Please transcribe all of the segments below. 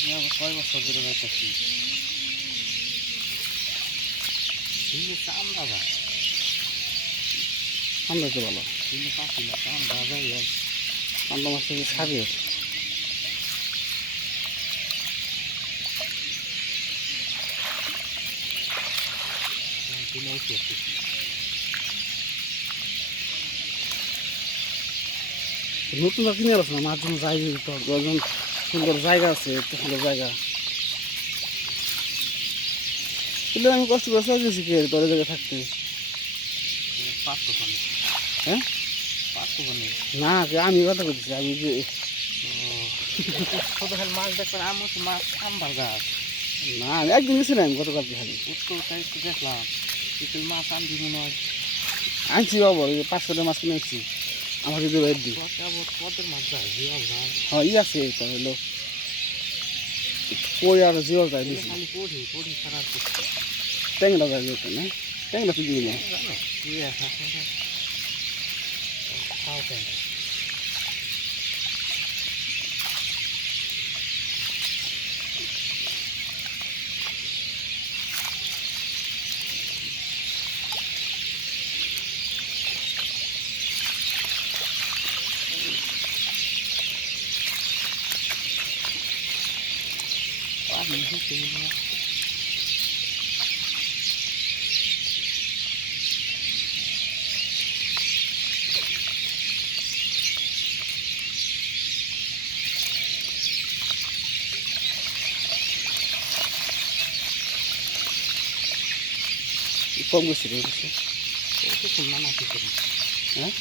আমি আবার কয় বছর ধরে যাইতেছি চান্দা যায় আমরা তো ভালো কিন্তু পাচ্ছি না চান্দা যাই চান্দা মাছ থেকে ছাড়ি কিনে উঠে নতুন কিনে আসছে না মাছ জন্য জায়গা তো একজন সুন্দর জায়গা আছে একটু সুন্দর জায়গা কিন্তু আমি কষ্ট করে গেছি কি তোর জায়গায় থাকতে পাঁচশো খানে হ্যাঁ 500 খানে না আমি কথা বলতেছি আমি যে ছোটো খালি মাছ দেখবেন আমার তো মাছ সাম্বার গাছ না আমি একদিন গেছিলাম গতকালকে খালি উত্তরটা একটু দেখলাম কিছু মাছ আনবি মনে হয় আনছি বাবর ওই 500 মাছ কিনে আনছি আমার যদি রেট দিই পদের মাছ যায় জিওল যায় হ্যাঁ ই আছে এটা হলো কই আর জিওল যায় বেশি খালি পড়ি ছাড়া আর কিছু ট্যাংরা যায় যেতে না ট্যাংরা তো দিবি না জানো খাও কেন পানি হচ্ছে না কম গেছি রে তো শুননা না কি করি হ্যাঁ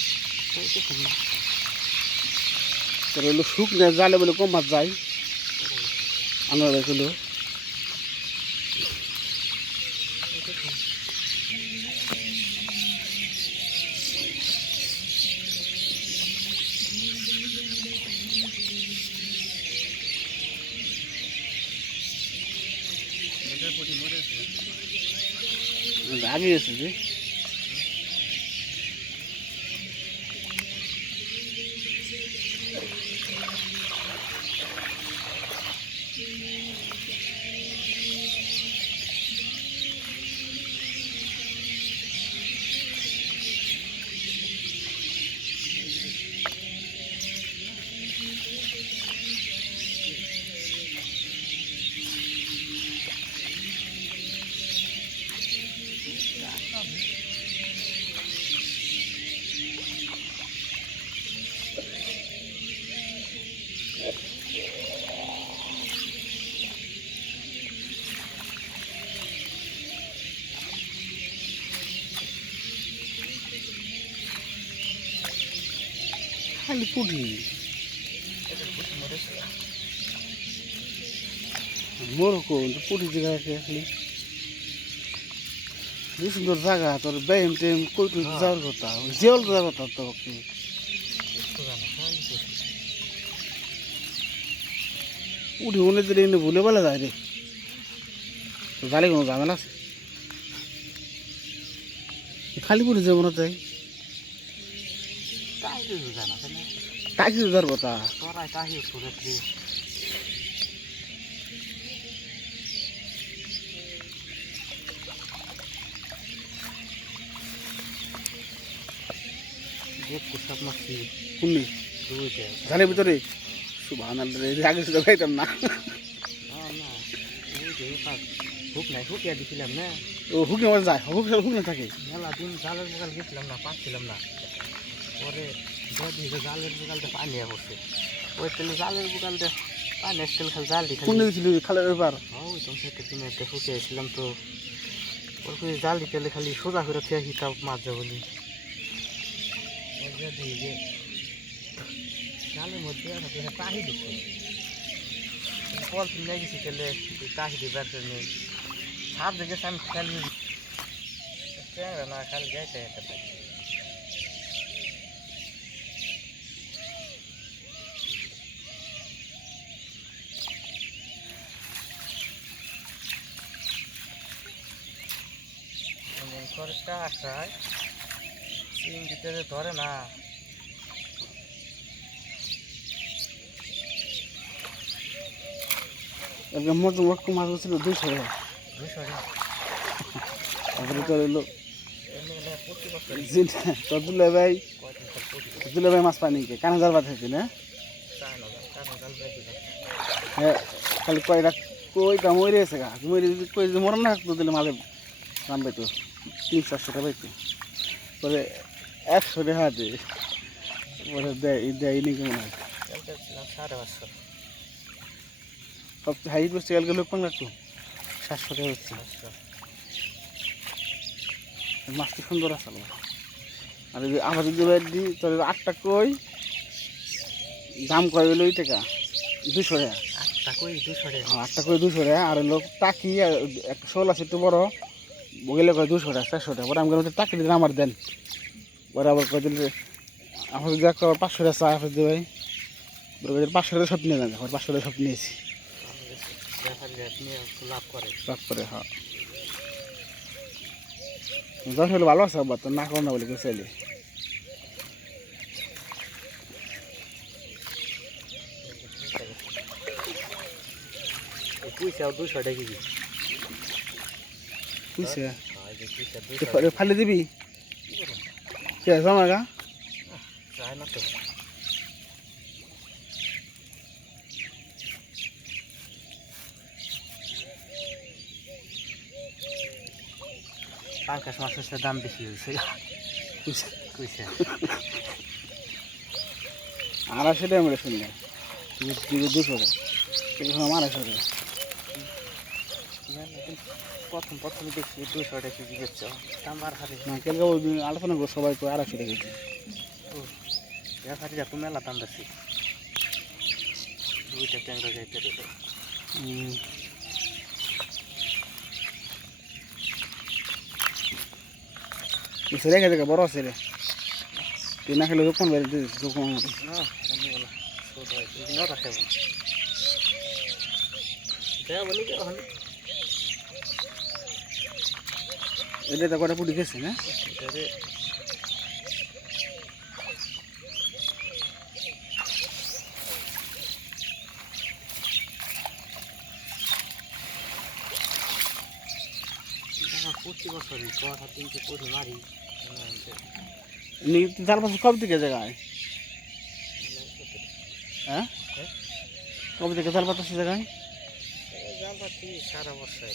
তো শুননা তোর হলো শুকনো জালে বলে কম মাছ যায় আমরা রেখেলো আগে গেছে যে খালি পুঠি মোরকো পুঠি জায়গায় খালি যে সুন্দর জায়গা তোর ব্যায়াম ট্যাম কই কই যাওয়ার কথা জেল যাওয়ার কথা তো পুঠি মনে দিলে এনে ভুলে বলা যায় রে জালে কোনো ঝামেলা আছে খালি পুঠি যাবো না তাই জানা তাই তাই কিছু যাওয়ার কথা তোরাই তাহি করে দেখতে সব মাছি শুনলি দুইটা জালের ভিতরে সুবহানাল্লাহ আগে শুধু খাইতাম না না হুক নাই হুকিয়া দিছিলাম না ও হুকে মাছ যায় হুকে থাকে মেলা দিন জালের বোকাল গেছিলাম না পাচ্ছিলাম না পরে জালের বোকালটা পানি পড়ছে ওই তেলে জালের বোকালটা পানি আসছিল খালি জাল দিয়ে কোন দিয়েছিল খালের ব্যাপার ওই তো সেটা কিনে একটা হুকিয়েছিলাম তো ওই জাল দিতে খালি সোজা করে খেয়ে হিতাব মাছ যাবো বলি যে জালের মধ্যে তাহি দিচ্ছে পল কিনে গেছি খেলে তাহি দিবার নেই সাপ দেখেছি আমি খেলি না খালি যাইতে একটা খরচটা আসায় সিম দিতে ধরে না এরকম মোটো মোটো মাছ ছিল 200 টাকা। 200 টাকা। তারপরে তো হলো এমনি হলে প্রতি বছর তদুল্লা ভাই কয়দিন পর প্রতি বছর তদুল্লা ভাই মাছ পানি কে কানা জাল পাঠাইছি না চায় না কারণ জাল বেশি যায়। হ্যাঁ খালি কয়টা কই দাম ওই রয়েছে গা তুমি যদি কই যদি মরম না থাকতো দিলে মাঝে দাম পাইতো 300-400 টাকা পাইতো পরে 100 টাকা দিয়ে পরে দেয়নি কেমন হয় কালকে ছিলাম 550 সবচেয়ে হাইট বসছে কালকে লোক পান লাগতো 700 টাকা হচ্ছে 500 মাছটি সুন্দর আসলো আর যদি আবার যদি বাইর দিই তাহলে 8টা কই দাম কয় হলো ওই টাকা 200 টাকা 8টা কই 200 টাকা। হ্যাঁ 8টা কই 200 টাকা আর লোক টাকি একটা শোল আছে একটু বড় বগিলে কয় 200 টাকা 400 টাকা পরে আমি টাকি দিন আমার দেন পরে আবার কয় দিন আমার যদি 500 টাকা চা আপনি ভাই বলে 500 টাকা সব নিয়ে যান 500 টাকা সব নিয়েছি ব্যাপারী নিয়ে একটু লাভ করে। লাভ করে হ্যাঁ দশ হলে ভালো আছে আবার তো না করো না বলে কেউ চাইলে কুইছাও 200 টাকা কেজি। বুঝছে এই যে কুইছা 200 ফালি দিবি কে জমা গা চায় না তো। পাঙ্কাশ মাছের দাম বেশি হয়েছে কুইছা। 250 টাকা মেরে শুনলে 200 টাকা কিন্তু আমার 250 টাকা প্রথম দেখছি 200 টাকা কেজি বেচছ দাম আর হারে না কেলকে ওই দিন আলোচনা করো সবাই তো 250 টাকা কেজি ব্যাপারীরা তো মেলা দাম বেশি। দুইটা ট্যাংরা যাইতে রেখে রেখে দেখে বড় আছে রে তুই না খেলে দোকান বাইরে দিয়ে দিস দোকান মতো না আমি বলা ছোট হয় এগুলো রাখে দেয়া বলি যে ওখানে এটা তো কটা পুটি গেছে না এটারে প্রতি বছরই কথা 300 কোটি মারি জাল পাশে কবে থেকে জায়গায় হ্যাঁ কবে থেকে জাল পাতাছে জায়গায় জাল পাতি সারা বছর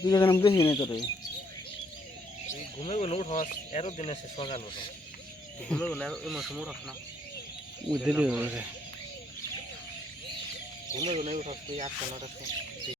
তুই যেন আমি দেখি নাই তোরে ঘুমে গুলো উঠাস এরও দিন এসে সকাল উঠো ঘুমে গুলো অন্য সময় উঠাস না ওই দিলি ঘুমে গুলো উঠাস তুই 8টা 9টার সময়